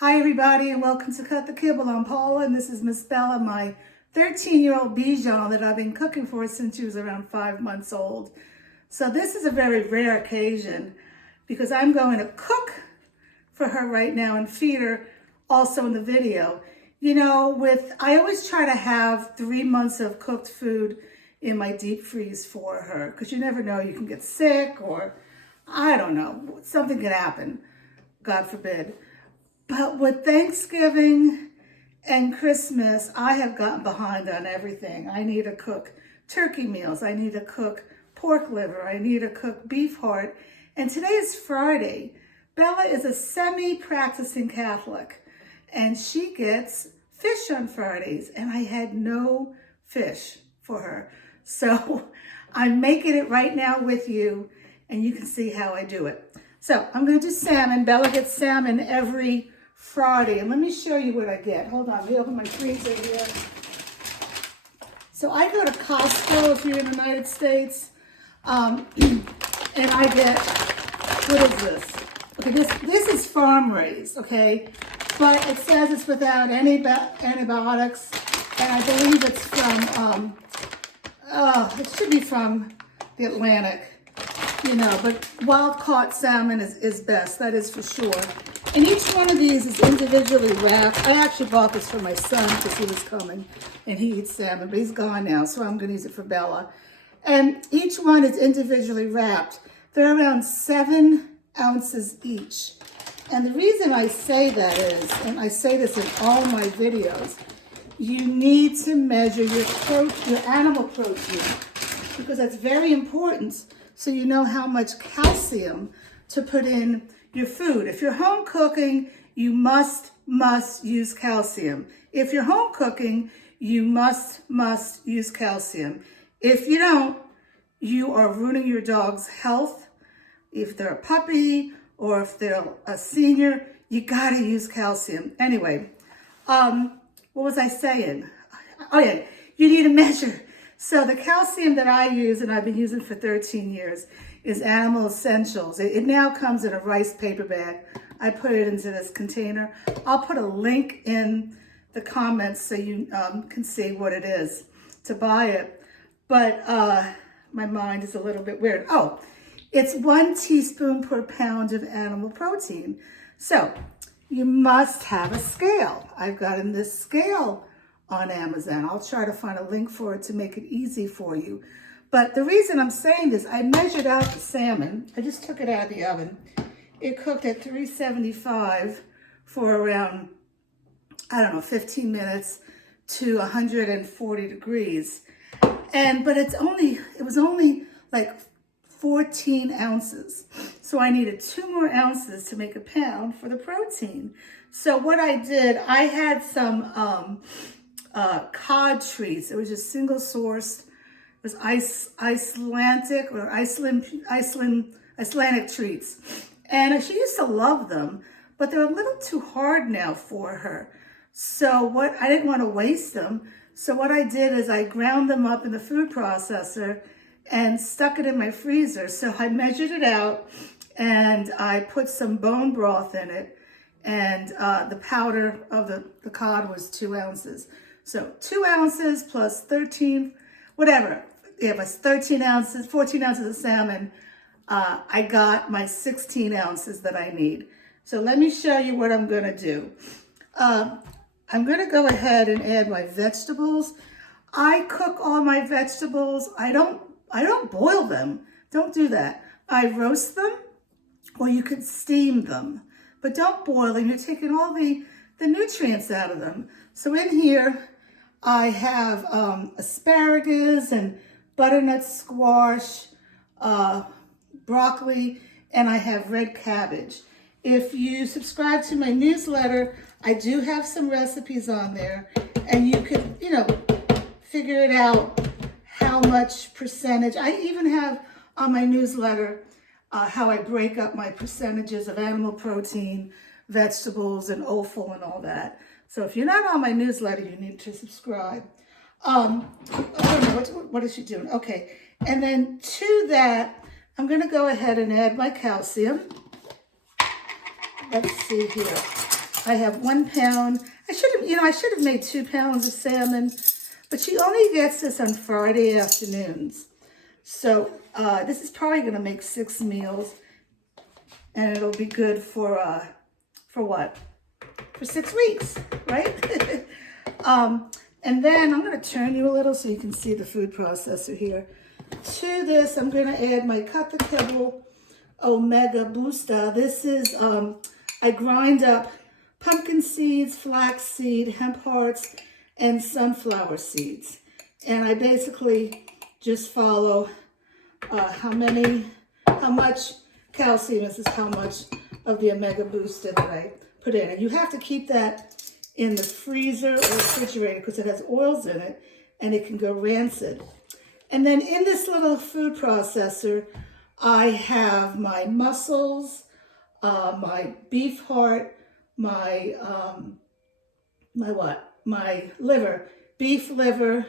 Hi everybody and welcome to Cut the Kibble. I'm Paula and this is Miss Bella, my 13-year-old Bichon that I've been cooking for since she was around 5 months old. So this is a very rare occasion because I'm going to cook for her right now and feed her also in the video. You know, I always try to have 3 months of cooked food in my deep freeze for her because you never know, you can get sick or I don't know, something could happen, God forbid. But with Thanksgiving and Christmas, I have gotten behind on everything. I need to cook turkey meals. I need to cook pork liver. I need to cook beef heart. And today is Friday. Bella is a semi-practicing Catholic, and she gets fish on Fridays, and I had no fish for her. So I'm making it right now with you, and you can see how I do it. So I'm going to do salmon. Bella gets salmon every Friday. And let me show you what I get. Hold on, let me open my freezer here. So I go to Costco if you're in the United States, and I get, what is this? Okay, this is farm raised, okay? But it says it's without any antibiotics, and I believe it's from, it should be from the Atlantic, you know, but wild-caught salmon is best, that is for sure. And each one of these is individually wrapped. I actually bought this for my son because he was coming and he eats salmon, but he's gone now, so I'm going to use it for Bella. And each one is individually wrapped. They're around 7 ounces each. And the reason I say that is, and I say this in all my videos, you need to measure your animal protein because that's very important so you know how much calcium to put in your food. If you're home cooking, you must use calcium. If you're home cooking, you must use calcium. If you don't, you are ruining your dog's health. If they're a puppy or if they're a senior, you gotta use calcium. Anyway, what was I saying? Oh yeah, you need to measure. So the calcium that I use, and I've been using for 13 years, is Animal Essentials. It now comes in a rice paper bag. I put it into this container. I'll put a link in the comments so you can see what it is to buy it. But my mind is a little bit weird. Oh, it's 1 teaspoon per pound of animal protein. So you must have a scale. I've gotten this scale on Amazon. I'll try to find a link for it to make it easy for you. But the reason I'm saying this, I measured out the salmon. I just took it out of the oven. It cooked at 375 for around, I don't know, 15 minutes to 140 degrees. But it was only like 14 ounces. So I needed 2 more ounces to make a pound for the protein. So what I did, I had some cod treats. It was just single sourced. It was Icelandic treats. And she used to love them, but they're a little too hard now for her. So I didn't want to waste them. So what I did is I ground them up in the food processor and stuck it in my freezer. So I measured it out and I put some bone broth in it. And the powder of the cod was 2 ounces. So 2 ounces plus 13, whatever. It was 13 ounces, 14 ounces of salmon. I got my 16 ounces that I need. So let me show you what I'm gonna do. I'm gonna go ahead and add my vegetables. I cook all my vegetables. I don't boil them. Don't do that. I roast them, or you could steam them. But don't boil them. You're taking all the nutrients out of them. So in here, I have asparagus and butternut squash, broccoli, and I have red cabbage. If you subscribe to my newsletter, I do have some recipes on there, and you can, figure it out how much percentage. I even have on my newsletter how I break up my percentages of animal protein, vegetables, and offal and all that. So if you're not on my newsletter, you need to subscribe. I don't know, what is she doing? Okay, and then to that, I'm going to go ahead and add my calcium. Let's see here. I have 1 pound. I should have made 2 pounds of salmon, but she only gets this on Friday afternoons. So this is probably going to make 6 meals, and it'll be good for what? For 6 weeks, right? And then I'm going to turn you a little so you can see the food processor here. To this, I'm going to add my Cut the Kibble Omega Booster. This is, I grind up pumpkin seeds, flax seed, hemp hearts, and sunflower seeds. And I basically just follow how much calcium is how much of the Omega Booster that I put in. And you have to keep that in the freezer or refrigerator because it has oils in it and it can go rancid. And then in this little food processor, I have my mussels, my beef heart, my liver, beef liver,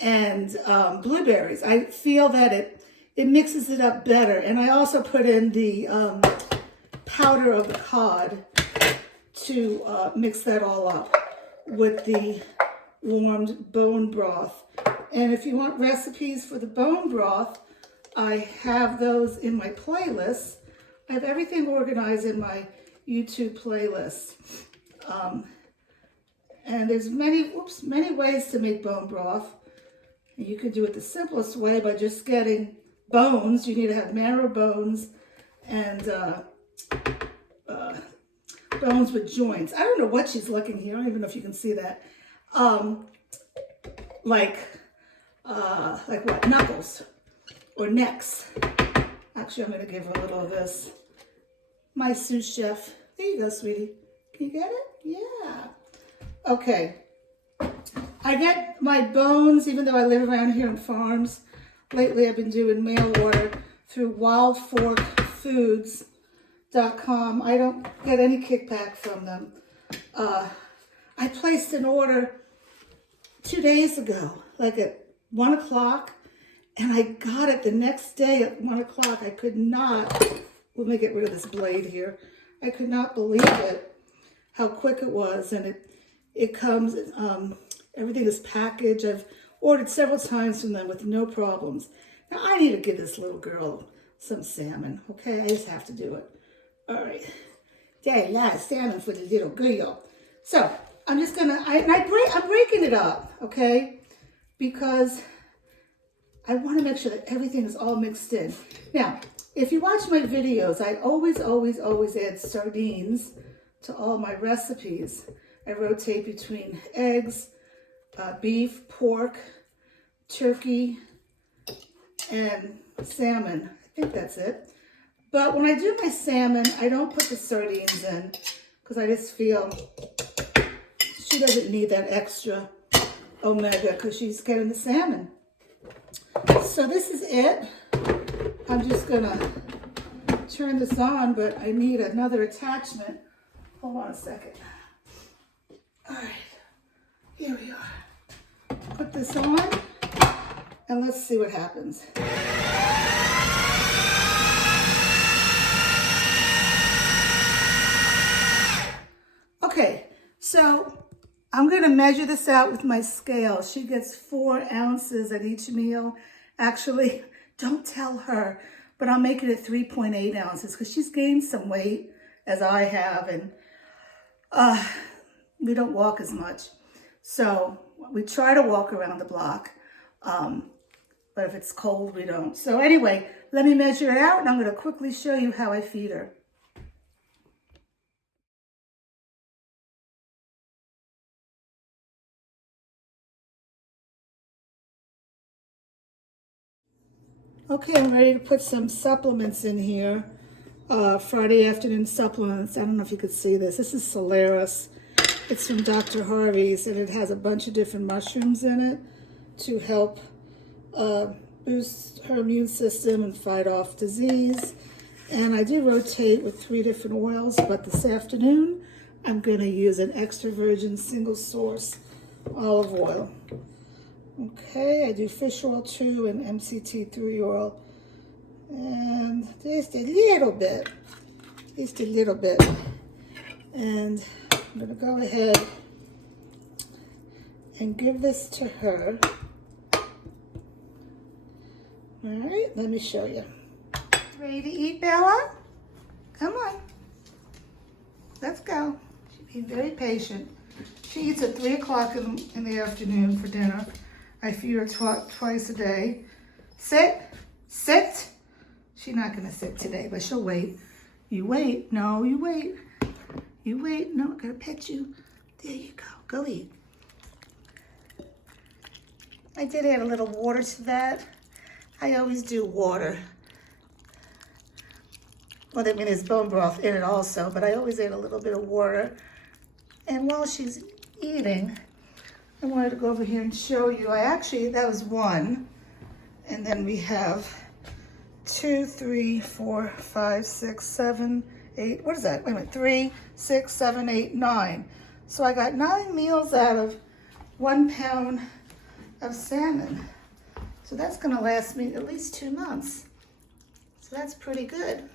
and blueberries. I feel that it mixes it up better. And I also put in the powder of the cod to mix that all up with the warmed bone broth. And if you want recipes for the bone broth, I have those in my playlist. I have everything organized in my YouTube playlist. And there's many ways to make bone broth. You can do it the simplest way by just getting bones. You need to have marrow bones and bones with joints. I don't know what she's looking here. I don't even know if you can see that. Like what? Knuckles or necks. Actually, I'm going to give her a little of this. My sous chef. There you go, sweetie. Can you get it? Yeah. Okay. I get my bones, even though I live around here in farms. Lately, I've been doing mail order through wildforkfoods.com. I don't get any kickback from them. I placed an order 2 days ago, like at 1 o'clock, and I got it the next day at 1 o'clock. I could not, let me get rid of this blade here. I could not believe it, how quick it was, and it comes, everything is packaged. I've ordered several times from them with no problems. Now, I need to give this little girl some salmon, okay? I just have to do it. All right. Yeah, a lot of salmon for the little girl. So, I'm just gonna, I'm breaking it up, okay? Because I want to make sure that everything is all mixed in. Now, if you watch my videos, I always add sardines to all my recipes. I rotate between eggs, beef, pork, turkey, and salmon. I think that's it. But when I do my salmon, I don't put the sardines in because I just feel she doesn't need that extra omega because she's getting the salmon. So this is it. I'm just gonna turn this on, but I need another attachment. Hold on a second. All right, here we are. Put this on, and let's see what happens. Okay, so I'm going to measure this out with my scale. She gets 4 ounces at each meal. Actually, don't tell her, but I'll make it at 3.8 ounces because she's gained some weight as I have, and we don't walk as much. So we try to walk around the block, but if it's cold, we don't. So anyway, let me measure it out, and I'm going to quickly show you how I feed her. Okay, I'm ready to put some supplements in here. Friday afternoon supplements. I don't know if you could see this. This is Solaris. It's from Dr. Harvey's, and it has a bunch of different mushrooms in it to help boost her immune system and fight off disease. And I do rotate with 3 different oils, but this afternoon I'm going to use an extra virgin single source olive oil. Okay, I do fish oil 2 and MCT 3 oil. And just a little bit. And I'm going to go ahead and give this to her. All right, let me show you. Ready to eat, Bella? Come on. Let's go. She's being very patient. She eats at 3 o'clock in the afternoon for dinner. I feed her twice a day. Sit. Sit. She's not going to sit today, but she'll wait. You wait. No, you wait. You wait. No, I'm going to pet you. There you go. Go eat. I did add a little water to that. I always do water. Well, I mean, there's bone broth in it also, but I always add a little bit of water. And while she's eating, I wanted to go over here and show you. That was 1. And then we have 2, 3, 4, 5, 6, 7, 8. What is that? Wait a minute. 3, 6, 7, 8, 9. So I got 9 meals out of 1 pound of salmon. So that's going to last me at least 2 months. So that's pretty good.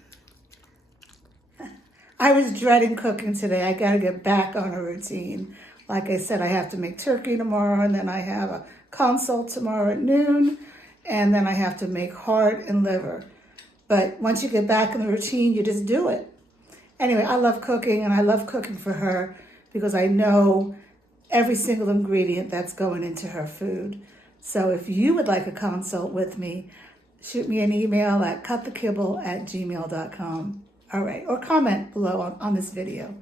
I was dreading cooking today. I got to get back on a routine. Like I said, I have to make turkey tomorrow, and then I have a consult tomorrow at noon, and then I have to make heart and liver. But once you get back in the routine, you just do it. Anyway, I love cooking, and I love cooking for her because I know every single ingredient that's going into her food. So if you would like a consult with me, shoot me an email at cutthekibble@gmail.com. All right, or comment below on this video.